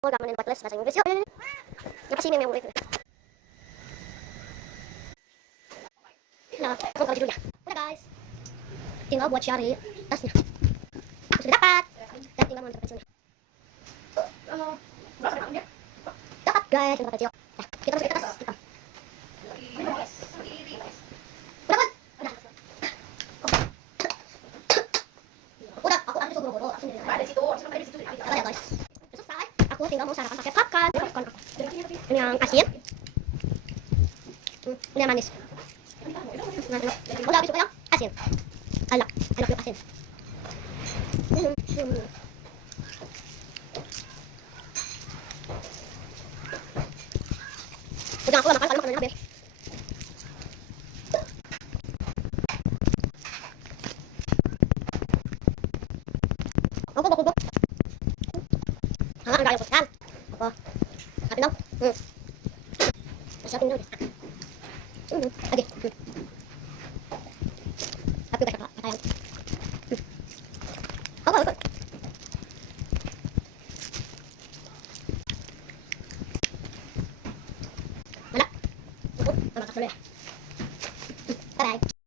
Gamit buat les bahasa Inggris yuk. Apa sih yang murid? Nah, aku kalau dulu ya. Udah guys. Tinggal buat cari tasnya. Sudah dapat. Dan tinggal mengantar pensilnya. Dapat guys, yang kecil. Nah, kita masuk ke tas hitam. Udah kan? Udah. Udah, aku ambil tuh buru-buru. Ada di situ. Ada ya guys. Selesai. Aku tinggal mau sarapan pakai popcorn. Popcorn aku. Ini yang asin. Ini yang manis. Udah habis itu yang asin. Enak yung asin. Udah aku makan kalau makanan habis. Aku bubuk. Enggak yang putihan. Apa? Tapi dong. Siapin dulu. Lagi. Tapi udah katayan. Apa? Mana? Aku makan dulu ya. Bye-bye.